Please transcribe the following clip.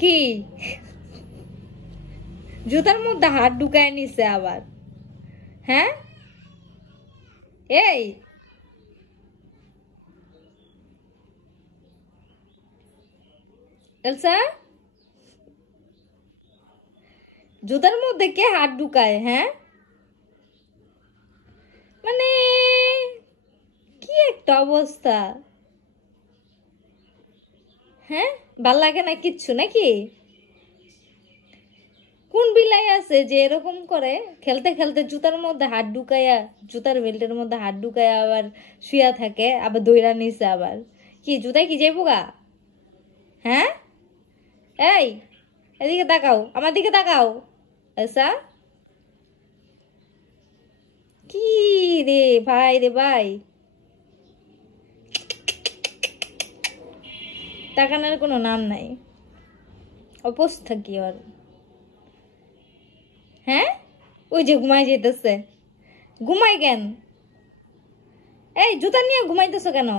কি জুতার মধ্যে হাত ঢুকায় নিছে আবার? হ্যাঁ এই এলসা, জুতার মধ্যে কে হাত ঢুকায়? হ্যাঁ মানে কি একটা অবস্থা। হ্যাঁ ভাল লাগে না কিচ্ছু নাকি? কোন বিলাই আছে যে এরকম করে খেলতে খেলতে জুতার মধ্যে হাত ঢুকাইয়া, জুতার বেল্টের মধ্যে হাত ঢুকাইয়া আবার শুয়া থাকে, আবার দইরা নিছে আবার? কি জুতায় কি যাইবো গা? হ্যাঁ এই এদিকে তাকাও, আমার দিকে তাকাও। আচ্ছা কি রে ভাই, রে ভাই, তাকানোর কোনো নাম নাই, অবস্থা কি ওর। হ্যাঁ ওই যে ঘুমাই যেতেছে। ঘুমাই কেন? এই জুতা নিয়ে ঘুমাইতেছো কেন?